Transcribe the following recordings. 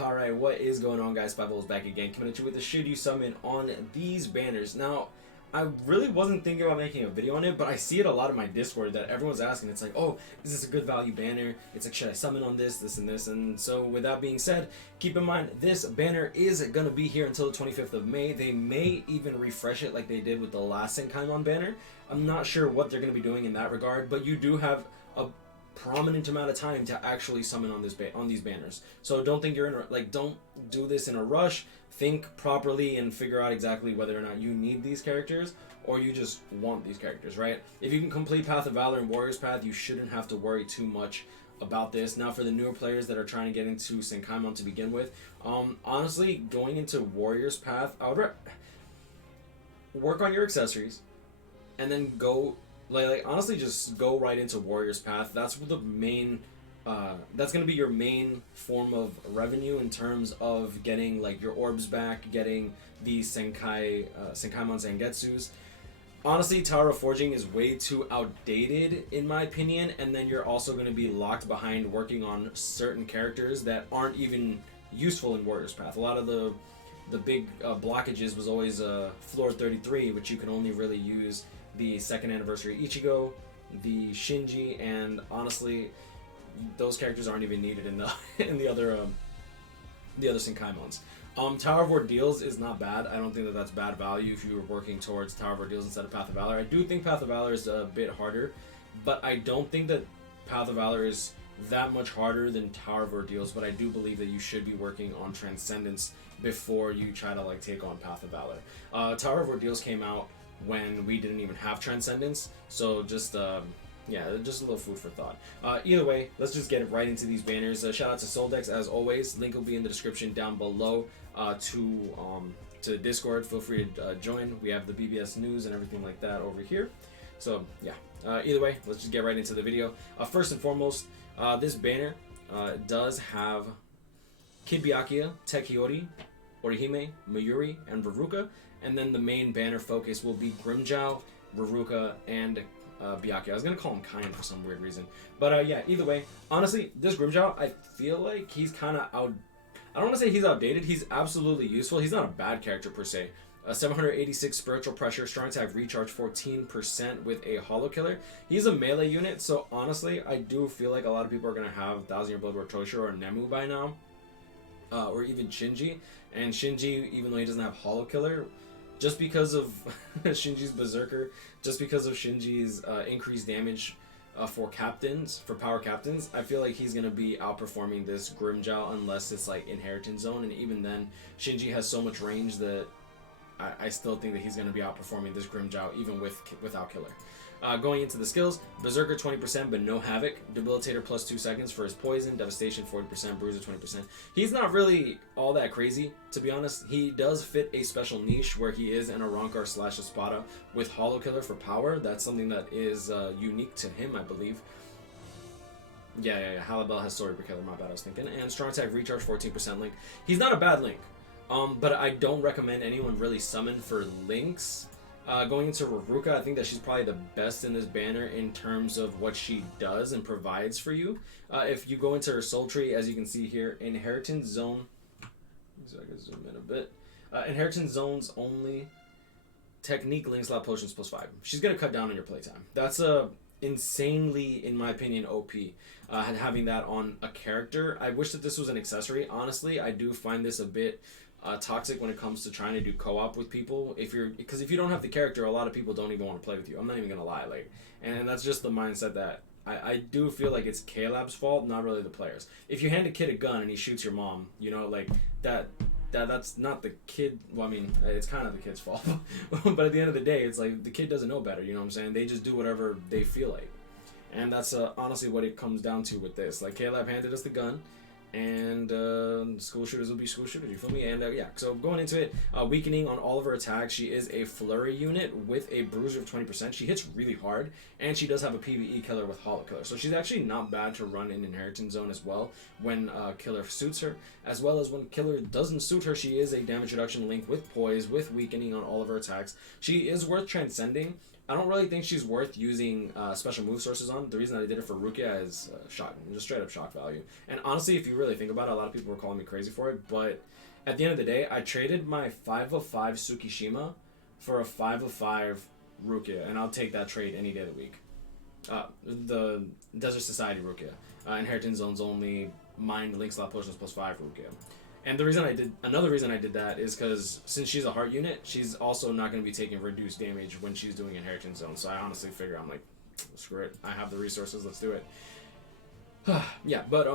Alright, what is going on, guys? SpitefulHopes back again, coming at you with the should you summon on these banners. Now, I really wasn't thinking about making a video on it, but I see it a lot in my Discord that everyone's asking. It's like, oh, is this a good value banner? It's like, should I summon on this, this, and this? And so with that being said, keep in mind, this banner is going to be here until the 25th of May. They may even refresh it like they did with the last Senkaimon banner. I'm not sure what they're going to be doing in that regard, but you do have a prominent amount of time to actually summon on this on these banners. So don't think you're in don't do this in a rush. Think properly and figure out exactly whether or not you need these characters or you just want these characters, right? If you can complete Path of Valor and Warrior's Path, you shouldn't have to worry too much about this. Now, for the newer players that are trying to get into Senkaimon to begin with, honestly, going into Warrior's Path, I would work on your accessories and then go honestly, just go right into Warrior's Path. That's the main that's going to be your main form of revenue in terms of getting like your orbs back, getting the Senkaimon Zangetsus. Honestly, Tower of Forging is way too outdated in my opinion, and then you're also going to be locked behind working on certain characters that aren't even useful in Warrior's Path. A lot of the big blockages was always floor 33, which you can only really use the 2nd anniversary Ichigo, the Shinji, and honestly, those characters aren't even needed in the in the other Senkaimons. Tower of Ordeals is not bad. I don't think that that's bad value if you were working towards Tower of Ordeals instead of Path of Valor. I do think Path of Valor is a bit harder, but I don't think that Path of Valor is that much harder than Tower of Ordeals, but I do believe that you should be working on Transcendence before you try to take on Path of Valor. Tower of Ordeals came out when we didn't even have Transcendence, so just yeah, just a little food for thought. Either way, let's just get right into these banners. Shout out to Soldex as always. Link will be in the description down below to Discord. Feel free to join. We have the BBS news and everything like that over here. So yeah, either way, let's just get right into the video. First and foremost, this banner does have Kid Byakuya, Tekiori, Orihime, Mayuri, and Rukia. And then the main banner focus will be Grimmjow, Rukia, and Byakuya. I was going to call him Kaien for some weird reason. But yeah, either way, honestly, this Grimmjow, I feel like he's kind of out... I don't want to say he's outdated. He's absolutely useful. He's not a bad character per se. 786 spiritual pressure, strong attack recharge 14% with a hollow killer. He's a melee unit, so honestly, I do feel like a lot of people are going to have 1000-Year Blood War Tosho or Nemu by now. Or even Shinji. And Shinji, even though he doesn't have hollow killer, just because of Shinji's Berserker, just because of Shinji's increased damage for power captains, I feel like he's going to be outperforming this Grimmjow unless it's Inheritance Zone, and even then, Shinji has so much range that I still think that he's going to be outperforming this Grimmjow even without killer. Going into the skills, Berserker 20% but no Havoc, Debilitator plus 2 seconds for his poison, Devastation 40%, Bruiser 20%. He's not really all that crazy, to be honest. He does fit a special niche where he is an Arankar / Espada with Hollow Killer for power. That's something that is unique to him, I believe. Yeah, Halabel has Sword Killer, my bad, I was thinking. And Strong Attack Recharge 14% Link. He's not a bad Link, but I don't recommend anyone really summon for Links. Going into Rukia, I think that she's probably the best in this banner in terms of what she does and provides for you. If you go into her soul tree, as you can see here, Inheritance Zone, so I can zoom in a bit. Inheritance Zones only, Technique, Link Slap, Potions plus 5. She's going to cut down on your playtime. That's insanely, in my opinion, OP. Having that on a character. I wish that this was an accessory. Honestly, I do find this a bit... toxic when it comes to trying to do co-op with people. Because if you don't have the character, a lot of people don't even want to play with you. I'm not even gonna lie, and that's just the mindset that I do feel like it's Caleb's fault, not really the players. If you hand a kid a gun and he shoots your mom, that's not the kid. Well, I mean, it's kind of the kid's fault, but at the end of the day, it's the kid doesn't know better. You know what I'm saying? They just do whatever they feel like, and that's honestly what it comes down to with this. Caleb handed us the gun. And school shooters will be school shooters, you feel me? And yeah, so going into it, weakening on all of her attacks. She is a flurry unit with a bruiser of 20%. She hits really hard, and she does have a PvE killer with hollow killer. So she's actually not bad to run in Inheritance Zone as well when killer suits her. As well as when killer doesn't suit her, she is a damage reduction Link with poise, with weakening on all of her attacks. She is worth transcending, I don't really think she's worth using special move sources on. The reason I did it for Rukia is shock, just straight up shock value. And honestly, if you really think about it, a lot of people were calling me crazy for it, but at the end of the day, I traded my 5 of 5 Tsukishima for a 5 of 5 Rukia, and I'll take that trade any day of the week. The Desert Society Rukia. Inheritance Zones only, Mind Link Slot Potions plus 5 Rukia. And another reason I did that is because since she's a heart unit, she's also not going to be taking reduced damage when she's doing Inheritance Zone. So I honestly figure, I'm like, screw it. I have the resources, let's do it. Yeah, but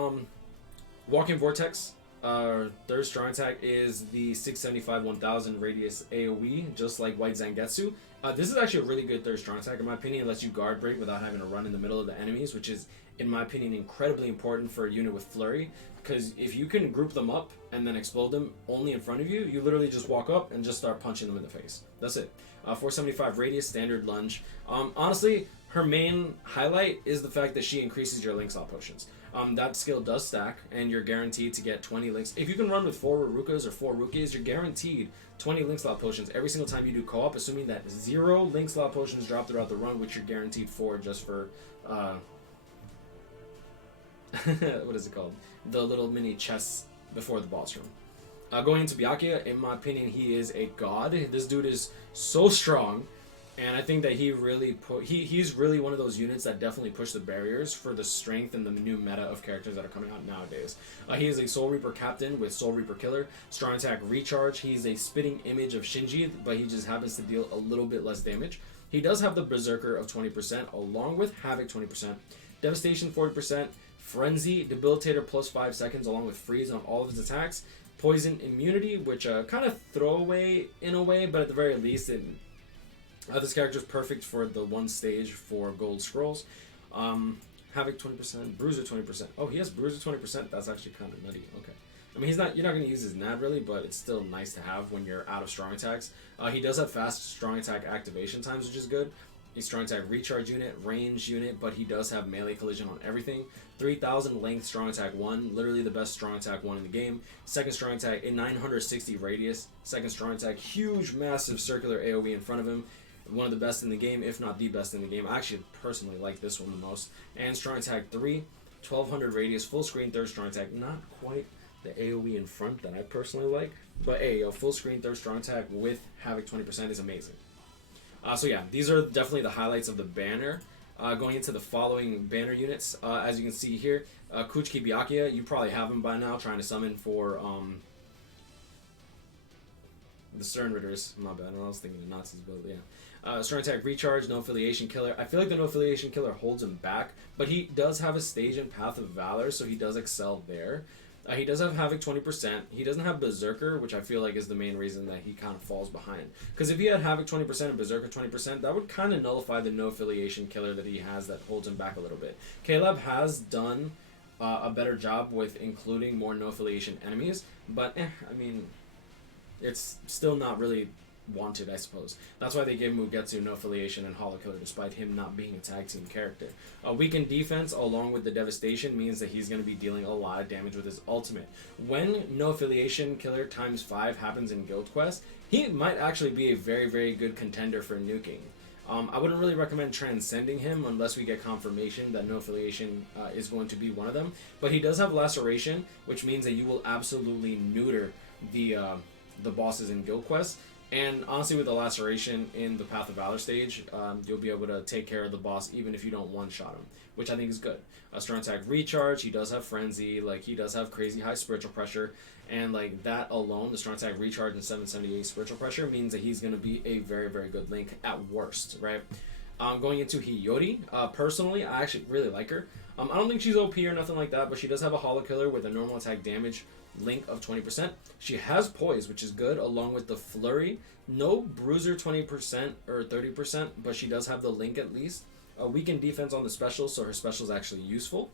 Walking Vortex, third strong attack is the 675-1000 radius AoE, just like White Zangetsu. This is actually a really good third strong attack in my opinion. It lets you guard break without having to run in the middle of the enemies, which is, in my opinion, incredibly important for a unit with Flurry. Because if you can group them up and then explode them only in front of you, you literally just walk up and just start punching them in the face. That's it. 475 radius, standard lunge. Honestly, her main highlight is the fact that she increases your link slot potions. That skill does stack, and you're guaranteed to get 20 links. If you can run with 4 Rukas or 4 Rukias, you're guaranteed 20 link slot potions every single time you do co-op, assuming that 0 link slot potions drop throughout the run, which you're guaranteed 4 just for, what is it called? The little mini chests before the boss room. Going into Byakuya, in my opinion, he is a god. This dude is so strong, and I think that he really he's really one of those units that definitely push the barriers for the strength and the new meta of characters that are coming out nowadays. He is a Soul Reaper captain with Soul Reaper Killer, strong attack recharge. He's a spitting image of Shinji, but he just happens to deal a little bit less damage. He does have the Berserker of 20%, along with Havoc 20%, Devastation 40%, Frenzy, Debilitator plus 5 seconds along with Freeze on all of his attacks. Poison Immunity, which kind of throwaway in a way, but at the very least, this character is perfect for the one stage for Gold Scrolls. Havoc 20%, Bruiser 20%. Oh, he has Bruiser 20%? That's actually kind of nutty. Okay. I mean, you're not going to use his NAD really, but it's still nice to have when you're out of strong attacks. He does have fast strong attack activation times, which is good. He's strong attack recharge unit, range unit, but he does have melee collision on everything. 3000 length strong attack 1, literally the best strong attack 1 in the game. Second strong attack in 960 radius. Second strong attack, huge massive circular AoE in front of him. One of the best in the game, if not the best in the game. I actually personally like this one the most. And strong attack 3, 1200 radius, full screen third strong attack. Not quite the AoE in front that I personally like, but hey, a full screen third strong attack with Havoc 20% is amazing. So yeah, these are definitely the highlights of the banner. Going into the following banner units, as you can see here, Kuchiki Byakuya, you probably have him by now, trying to summon for the Stern Ridders. My bad, I was thinking of Nazis, but yeah. Strong attack recharge, no affiliation killer. I feel like the no affiliation killer holds him back, but he does have a stage in Path of Valor, so he does excel there. He does have Havoc 20%. He doesn't have Berserker, which I feel like is the main reason that he kind of falls behind. Because if he had Havoc 20% and Berserker 20%, that would kind of nullify the no affiliation killer that he has that holds him back a little bit. Caleb has done a better job with including more no affiliation enemies, but I mean, it's still not really wanted, I suppose. That's why they gave Mugetsu no affiliation and Hollow Killer, despite him not being a tag team character. Weakened defense, along with the devastation, means that he's going to be dealing a lot of damage with his ultimate. When no affiliation killer times 5 happens in Guild Quest, he might actually be a very, very good contender for nuking. I wouldn't really recommend transcending him unless we get confirmation that no affiliation is going to be one of them. But he does have laceration, which means that you will absolutely neuter the bosses in Guild Quest. And honestly, with the laceration in the Path of Valor stage, you'll be able to take care of the boss even if you don't one-shot him, which I think is good. A strong attack recharge, he does have frenzy, like he does have crazy high spiritual pressure, and like that alone, the strong attack recharge and 778 spiritual pressure means that he's going to be a very, very good link at worst, right? Going into Hiyori, personally, I actually really like her. I don't think she's OP or nothing like that, but she does have a Hollow Killer with a normal attack damage link of 20%. She has Poise, which is good, along with the Flurry. No Bruiser 20% or 30%, but she does have the link at least. Weakened defense on the special, so her special is actually useful.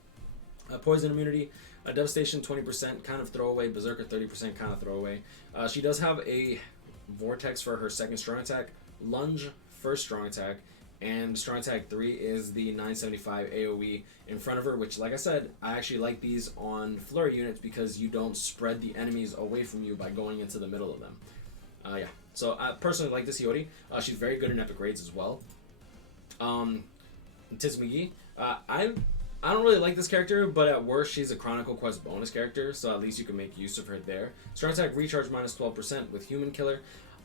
Poison immunity, Devastation 20%, kind of throwaway. Berserker 30%, kind of throwaway. She does have a Vortex for her second strong attack. Lunge, first strong attack. And strong attack 3 is the 975 AoE in front of her, which, like I said, I actually like these on Flurry units because you don't spread the enemies away from you by going into the middle of them. Yeah, so I personally like this Hiyori. She's very good in epic raids as well. Titsumigi. I don't really like this character, but at worst she's a Chronicle Quest bonus character, so at least you can make use of her there. Strong attack recharge minus 12% with Human Killer.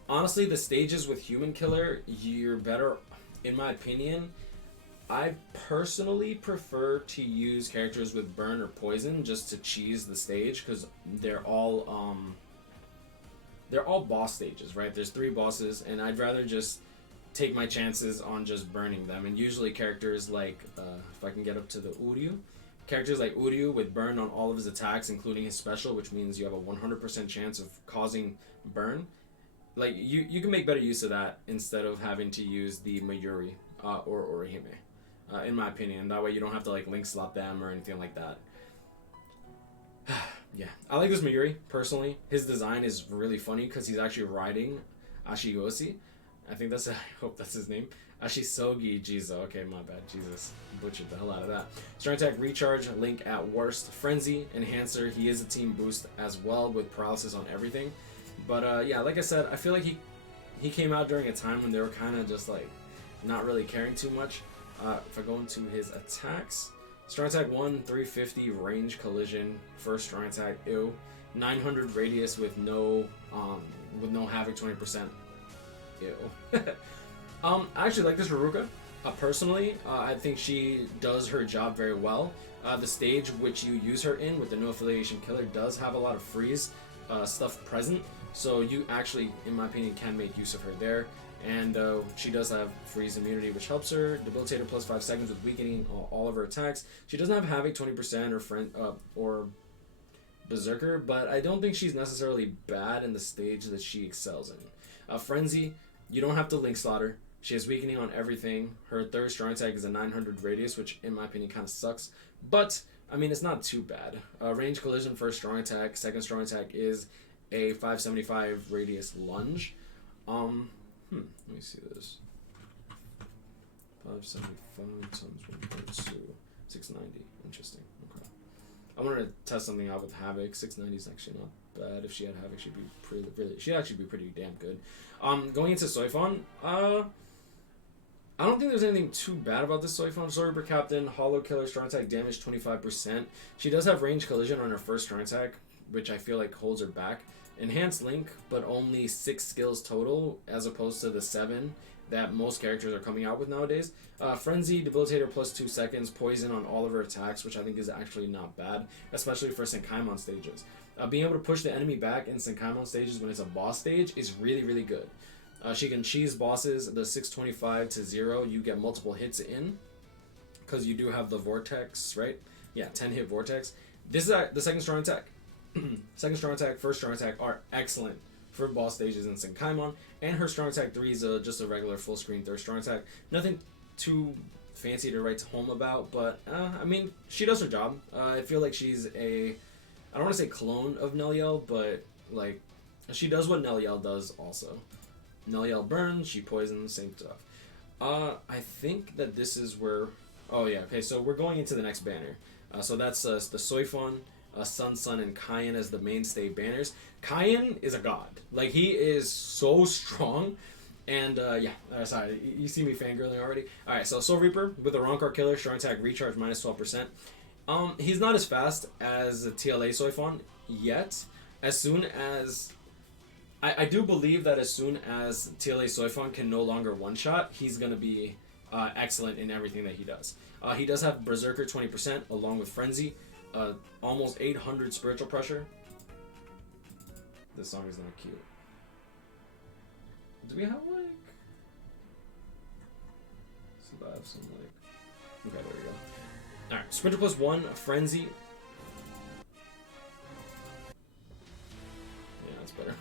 Honestly, the stages with Human Killer, you're better, in my opinion. I personally prefer to use characters with Burn or Poison just to cheese the stage, because they're all boss stages, right? There's 3 bosses, and I'd rather just take my chances on just burning them. And usually characters like, if I can get up to the Uryu, characters like Uryu with burn on all of his attacks, including his special, which means you have a 100% chance of causing burn. Like, you can make better use of that instead of having to use the Mayuri or Orihime, in my opinion. That way you don't have to like link slot them or anything like that. Yeah, I like this Mayuri personally. His design is really funny because he's actually riding Ashigoshi. I think I hope that's his name. Ashisogi Jizo. Okay, my bad. Jesus. Butchered the hell out of that. Strong attack, recharge, link at worst. Frenzy, enhancer. He is a team boost as well with paralysis on everything. But yeah, like I said, I feel like he came out during a time when they were kind of just like not really caring too much. If I go into his attacks, strong attack 1, 350 range collision. First strong attack, ew. 900 radius with no havoc, 20%. Ew. I actually like this Rukia. Personally, I think she does her job very well. The stage which you use her in with the no affiliation killer does have a lot of freeze stuff present, so you actually, in my opinion, can make use of her there. And she does have freeze immunity, which helps her. Debilitator plus 5 seconds with weakening all of her attacks. She doesn't have havoc 20% or berserker, but I don't think she's necessarily bad in the stage that she excels in. Frenzy, you don't have to link slot her. She has weakening on everything. Her third strong attack is a 900 radius, which in my opinion kind of sucks. But, I mean, it's not too bad. Range collision, first strong attack. Second strong attack is a 575 radius lunge. Let me see this. 575 times 1.2. 690. Interesting. Okay. I wanted to test something out with Havoc. 690 is actually not bad. If she had Havoc, she'd actually be pretty damn good. Going into Soifon, I don't think there's anything too bad about this Soifon. Sword Reaper Captain, Hollow Killer, strong attack damage 25%. She does have range collision on her first strong attack, which I feel like holds her back. Enhanced Link, but only 6 skills total, as opposed to the 7 that most characters are coming out with nowadays. Frenzy, Debilitator plus 2 seconds, Poison on all of her attacks, which I think is actually not bad, especially for Senkaimon stages. Being able to push the enemy back in Senkaimon stages when it's a boss stage is really, really good. She can cheese bosses, the 625 to 0, you get multiple hits in, because you do have the Vortex, right? Yeah, 10 hit Vortex. This is the second strong attack. Second strong attack, first strong attack are excellent for boss stages in Senkaimon, and her strong attack 3 is just a regular full screen third strong attack. Nothing too fancy to write home about, but I mean, she does her job. I feel like she's I don't want to say clone of Neliel, but like she does what Neliel does also. Neliel burns, she poisons, same stuff. I think that this is where, oh yeah, okay, so we're going into the next banner. So that's the Soifon, Sun-Sun, and Kaien as the mainstay banners. Kaien is a god. Like, he is so strong. And, yeah, sorry, you see me fangirling already. Alright, so Soul Reaper with the Ronkar Killer, strong attack, recharge, minus 12%. He's not as fast as TLA Soifon yet. As soon as... I do believe that as soon as TLA Soifon can no longer one-shot, he's going to be excellent in everything that he does. He does have Berserker 20% along with Frenzy. Almost 800 spiritual pressure. This song is not cute. Do we have like... So I have some like... Okay, there we go. Alright, Sprinter plus 1, Frenzy. Yeah, that's better.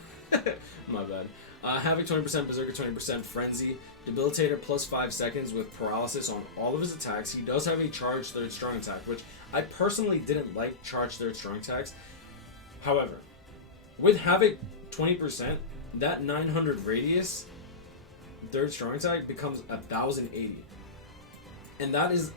My bad. Havoc 20%, Berserker 20%, Frenzy. Debilitator plus 5 seconds with paralysis on all of his attacks. He does have a charged third strong attack, which I personally didn't like charged third strong attacks. However, with Havoc 20%, that 900 radius third strong attack becomes 1080. And that is...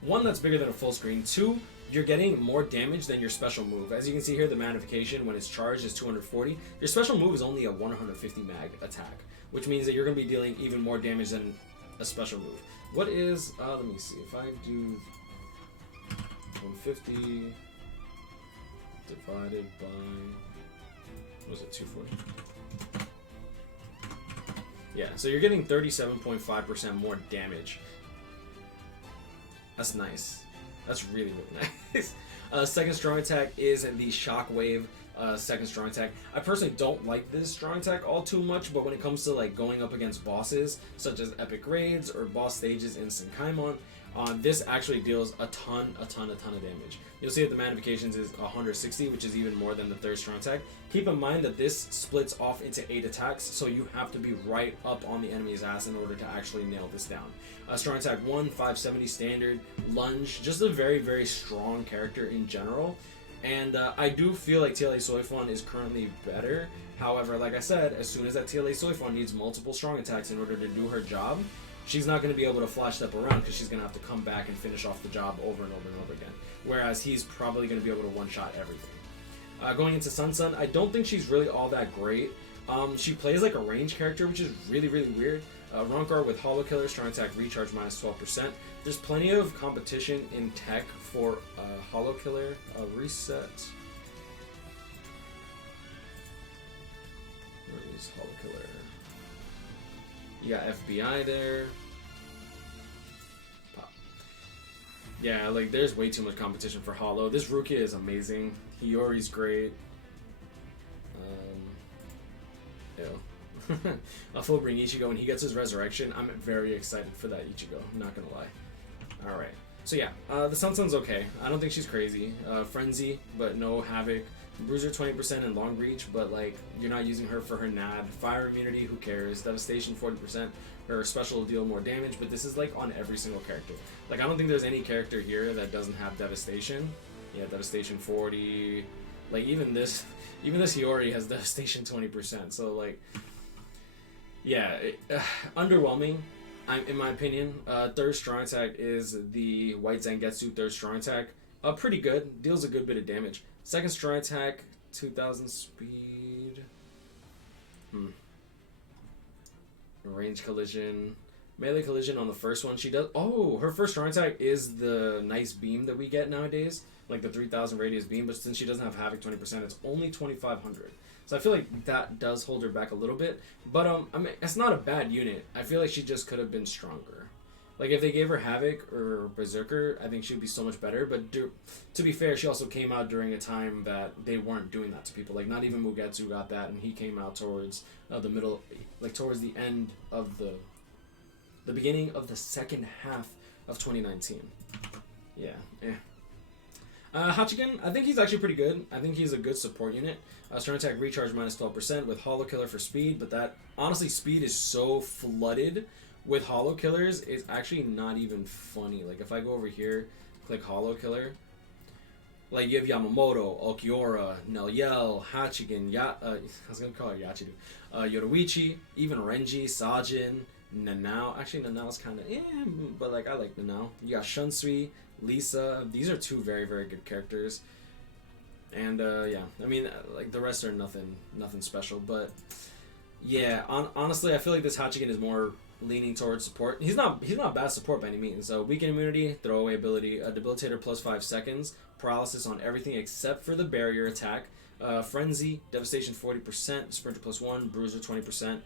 One, that's bigger than a full screen. Two, you're getting more damage than your special move. As you can see here, the magnification when it's charged is 240. Your special move is only a 150 mag attack, which means that you're going to be dealing even more damage than a special move. What is, let me see, if I do 150 divided by, what was it, 240? Yeah, so you're getting 37.5% more damage. That's nice. That's really, really nice. Second strong attack is the Shockwave. Second strong attack. I personally don't like this strong attack all too much, but when it comes to like going up against bosses such as epic raids or boss stages in Senkaimon, this actually deals a ton of damage. You'll see that the magnifications is 160, which is even more than the third strong attack. Keep in mind that this splits off into 8 attacks, so you have to be right up on the enemy's ass in order to actually nail this down. Strong attack 1, 570 standard, lunge, just a very, very strong character in general. And I do feel like TLA Soifon is currently better. However, like I said, as soon as that TLA Soifon needs multiple strong attacks in order to do her job, she's not going to be able to flash step around because she's going to have to come back and finish off the job over and over and over again. Whereas he's probably going to be able to one-shot everything. Going into Sun-Sun, I don't think she's really all that great. She plays like a range character, which is really, really weird. Rankar with Hollow Killer, strong attack recharge minus 12%. There's plenty of competition in tech for Hollow Killer reset. Where is Hollow Killer? You got FBI there. Pop. Yeah, like there's way too much competition for Hollow. This Rukia is amazing. Hiyori's great. A full bring Ichigo when he gets his resurrection. I'm very excited for that Ichigo, I'm not gonna lie. Alright, so yeah, the Sun-Sun's okay. I don't think she's crazy. Frenzy, but no Havoc. Bruiser 20% in long reach, but like you're not using her for her NAD. Fire immunity, who cares? Devastation 40%. Her special will deal more damage, but this is like on every single character. Like I don't think there's any character here that doesn't have devastation. Yeah, devastation 40. Like even this Hiyori has devastation 20%. So like, yeah, underwhelming. In my opinion. Third strong attack is the White Zangetsu third strong attack. Pretty good. Deals a good bit of damage. Second strong attack, 2000 speed. Range collision. Melee collision on the first one. She does. Oh, her first strong attack is the nice beam that we get nowadays. Like the 3000 radius beam. But since she doesn't have Havoc 20%, it's only 2500. So I feel like that does hold her back a little bit. But I mean, it's not a bad unit. I feel like she just could have been stronger. Like if they gave her Havoc or Berserker, I think she'd be so much better. But to be fair, she also came out during a time that they weren't doing that to people. Like not even Mugetsu got that, and he came out towards the middle, like towards the end of the beginning of the second half of 2019. Yeah. Hachigen, I think he's actually pretty good. I think he's a good support unit. Strong attack recharge minus 12% with Hollow Killer for speed, but that honestly speed is so flooded with Hollow Killers, it's actually not even funny. Like if I go over here, click Hollow Killer, like you have Yamamoto, Okiura, Nelyel, Hachigen, I was gonna call her Yachiru, Yoruichi, even Renji, Sajin, Nanao. Actually, Nanao's kind of but like I like Nanao. You got Shunsui, Lisa. These are two very, very good characters. And yeah, I mean, like the rest are nothing special. But yeah, honestly, I feel like this Hachigen is more leaning towards support. He's not bad support by any means. So weaken immunity, throwaway ability, debilitator plus 5 seconds, paralysis on everything except for the barrier attack, frenzy, devastation 40%, sprinter plus 1, bruiser 20%.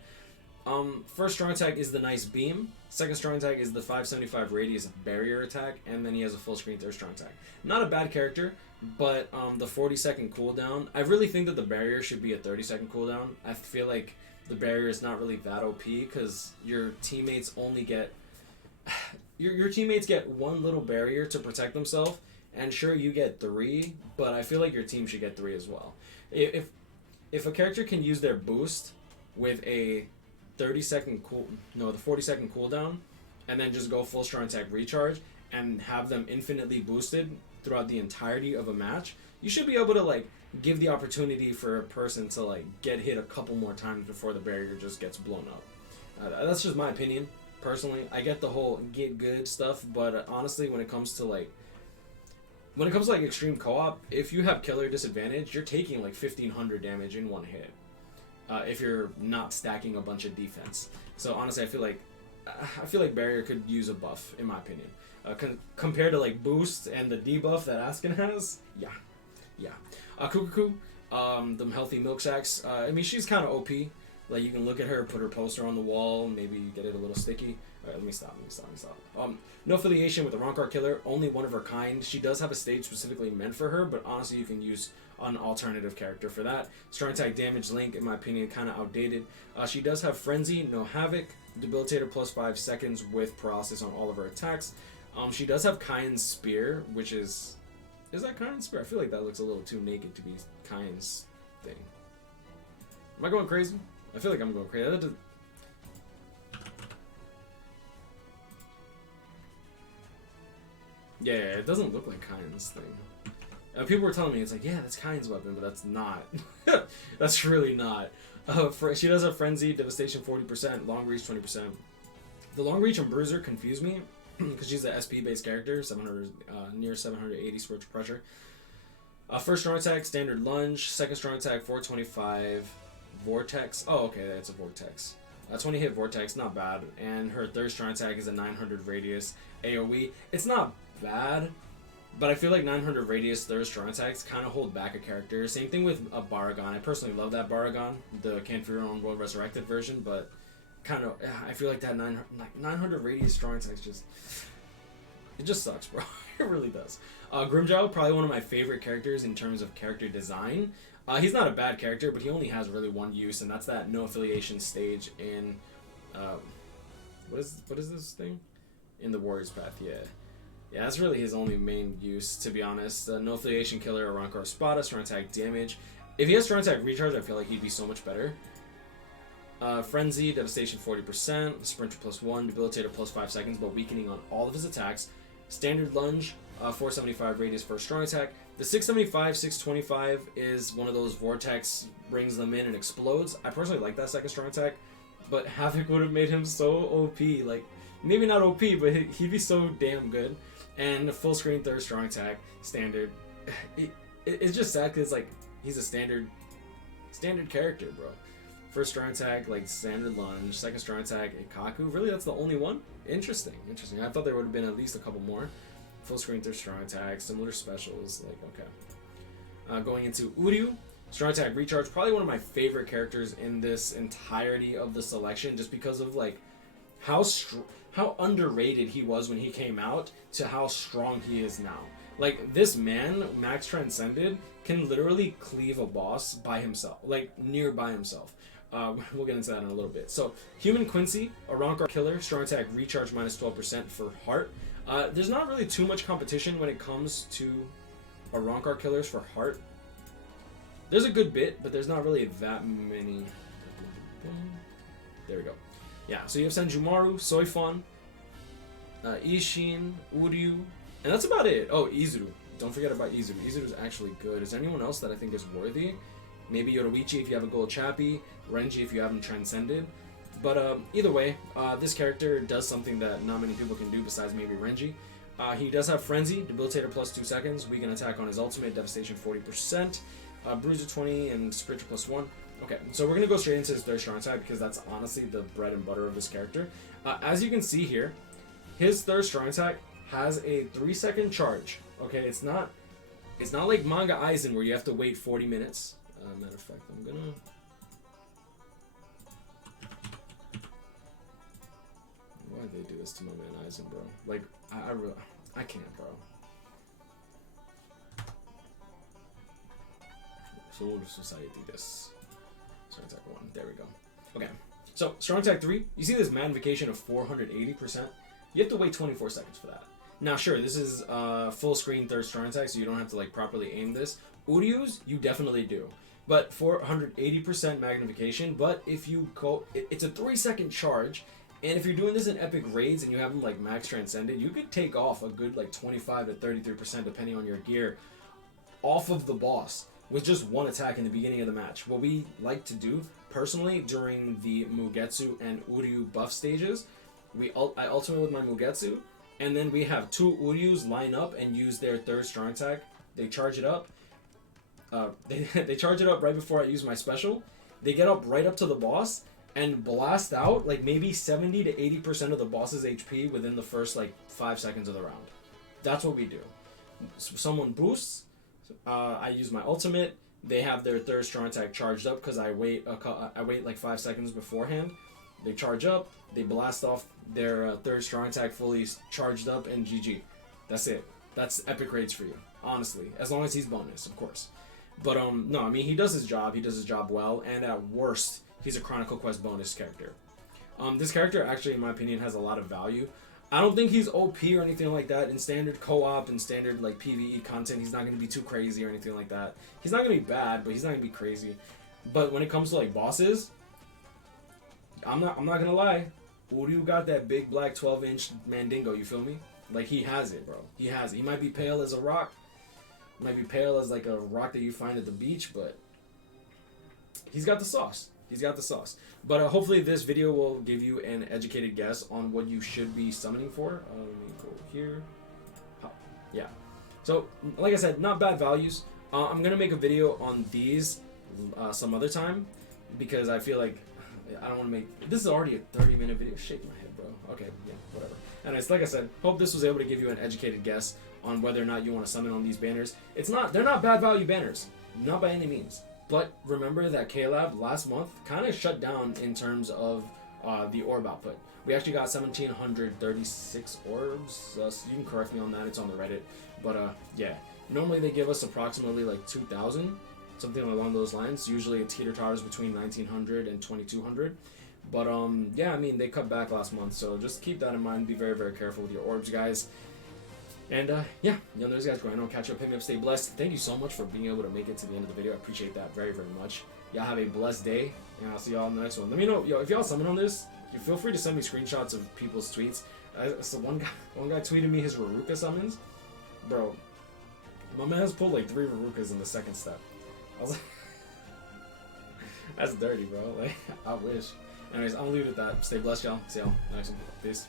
First strong attack is the nice beam. Second strong attack is the 575 radius barrier attack, and then he has a full screen third strong attack. Not a bad character, but the 40-second cooldown. I really think that the barrier should be a 30-second cooldown. I feel like the barrier is not really that OP because your teammates only get your teammates get one little barrier to protect themselves, and sure you get 3, but I feel like your team should get 3 as well. If a character can use their boost with a 40-second cooldown, and then just go full strong attack recharge and have them infinitely boosted throughout the entirety of a match, you should be able to like give the opportunity for a person to like get hit a couple more times before the barrier just gets blown up. That's just my opinion personally. I get the whole get good stuff, but honestly, when it comes to like extreme co-op, if you have killer disadvantage, you're taking like 1500 damage in one hit. If you're not stacking a bunch of defense. So honestly, I feel like I feel like Barrier could use a buff, in my opinion. Compared to like Boost and the debuff that Askin has, yeah. Kukuku, them healthy milk sacks. I mean, she's kind of OP. Like, you can look at her, put her poster on the wall, maybe get it a little sticky. Alright, let me stop. No affiliation with the Rancor Killer, only one of her kind. She does have a stage specifically meant for her, but honestly, you can use an alternative character for that. Strong attack damage Link, in my opinion, kind of outdated. She does have Frenzy, no Havoc, Debilitator plus 5 seconds with paralysis on all of her attacks. She does have Kaien's Spear, which is that Kaien's Spear? I feel like that looks a little too naked to be Kaien's thing. Am I going crazy? I feel like I'm going crazy. Yeah, it doesn't look like Kaien's thing. People were telling me, it's like, yeah, that's Kaien's weapon, but that's not. That's really not. She does have Frenzy, Devastation 40%, Long Reach 20%. The Long Reach and Bruiser confuse me, because she's a SP-based character, 700, near 780 spiritual pressure. First strong attack, standard lunge. Second strong attack, 425. Vortex. Oh, okay, that's a Vortex. 20 hit Vortex, not bad. And her third strong attack is a 900 radius AoE. It's not bad, but I feel like 900 radius third strong attacks kind of hold back a character. Same thing with a Baragon. I personally love that Baragon, the Canfiro on World Resurrected version, but kind of, I feel like that 900 radius strong attacks just sucks, bro. It really does. Grimmjow, probably one of my favorite characters in terms of character design. He's not a bad character, but he only has really one use, and that's that no affiliation stage in what is this thing? In the Warrior's Path, yeah. Yeah, that's really his only main use, to be honest. No affiliation killer, Rancor Spada, strong attack damage. If he has strong attack recharge, I feel like he'd be so much better. Frenzy, Devastation 40%, Sprinter plus 1, Debilitator plus 5 seconds, but weakening on all of his attacks. Standard Lunge, 475 radius for a strong attack. The 675, 625 is one of those Vortex, brings them in and explodes. I personally like that second strong attack, but Havoc would have made him so OP. Like, maybe not OP, but he'd be so damn good. And full screen third strong attack, standard. It's just sad because like he's a standard character, bro. First strong attack, like standard lunge. Second strong attack, Ikaku. Really, that's the only one? Interesting. I thought there would have been at least a couple more. Full screen third strong attack, similar specials. Like, okay. Going into Uryu. Strong attack recharge. Probably one of my favorite characters in this entirety of the selection, just because of like how underrated he was when he came out to how strong he is now. Like, this man, Max Transcended, can literally cleave a boss by himself, like nearby himself. We'll get into that in a little bit. So, Human Quincy, a Rancor killer, strong attack recharge minus 12% for heart. There's not really too much competition when it comes to a Rancor killers for heart. There's a good bit, but there's not really that many. There we go. Yeah, so you have Senjumaru, Soifon, Ishin, Uryu, and that's about it. Oh, Izuru. Don't forget about Izuru. Izuru's actually good. Is there anyone else that I think is worthy? Maybe Yoruichi if you have a gold Chappie, Renji if you have him transcended. But either way, this character does something that not many people can do besides maybe Renji. He does have Frenzy, Debilitator plus 2 seconds, weaken attack on his ultimate, Devastation 40%, Bruiser 20, and Sprinter plus 1. Okay, so we're going to go straight into his third strong attack because that's honestly the bread and butter of this character. As you can see here, his third strong attack has a 3-second charge. Okay, it's not like Manga Aizen where you have to wait 40 minutes. Matter of fact, I'm gonna... Why'd they do this to my man Aizen, bro? Like, I can't, bro. Soul Society, this. Strong attack 1, there we go. Okay, so strong attack 3, you see this magnification of 480%? You have to wait 24 seconds for that. Now, sure, this is full screen third strong attack, so you don't have to like properly aim this. Uryu's, you definitely do. But 480% magnification, but if you go, it's a 3-second charge, and if you're doing this in epic raids and you have them like max transcended, you could take off a good like 25 to 33% depending on your gear off of the boss with just one attack in the beginning of the match. What we like to do, personally, during the Mugetsu and Uryu buff stages, I ultimate with my Mugetsu, and then we have 2 Uryus line up and use their third strong attack. They charge it up. They charge it up right before I use my special. They get up right up to the boss, and blast out like maybe 70 to 80% of the boss's HP within the first like 5 seconds of the round. That's what we do. So someone boosts, I use my ultimate. They have their third strong attack charged up because I wait like 5 seconds beforehand. They charge up, they blast off their third strong attack fully charged up, and GG. That's it. That's epic raids for you, honestly. As long as he's bonus, of course. But no, I mean, he does his job. He does his job well, and at worst, he's a Chronicle Quest bonus character. This character actually, in my opinion, has a lot of value. I don't think he's OP or anything like that. In standard co-op and standard like PvE content, he's not going to be too crazy or anything like that. He's not going to be bad, but he's not going to be crazy. But when it comes to like bosses, I'm not going to lie. Uryu got that big black 12-inch Mandingo, you feel me? Like, he has it, bro. He has it. He might be pale as a rock. Might be pale as like a rock that you find at the beach, but he's got the sauce. He's got the sauce. But hopefully this video will give you an educated guess on what you should be summoning for. Let me go here. Yeah. So, like I said, not bad values. I'm going to make a video on these some other time because I feel like I don't want to make... This is already a 30-minute video. Shake my head, bro. Okay, yeah, whatever. Anyways, like I said, hope this was able to give you an educated guess on whether or not you want to summon on these banners. They're not bad value banners. Not by any means. But remember that K-Lab last month kind of shut down in terms of the orb output. We actually got 1,736 orbs. So you can correct me on that. It's on the Reddit. But yeah, normally they give us approximately like 2,000, something along those lines. Usually it teeter-totters between 1,900 and 2,200. But yeah, I mean, they cut back last month. So just keep that in mind. Be very, very careful with your orbs, guys. And yeah, you know, those guys going on. Catch up, pick me up, stay blessed. Thank you so much for being able to make it to the end of the video. I appreciate that very, very much. Y'all have a blessed day, and I'll see y'all in the next one. Let me know, yo, if y'all summon on this, you feel free to send me screenshots of people's tweets. So one guy tweeted me his Rukia summons. Bro, my man has pulled like 3 Rukas in the second step. I was like, that's dirty, bro. Like, I wish. Anyways, I'm gonna leave it at that. Stay blessed, y'all. See y'all next one. Peace.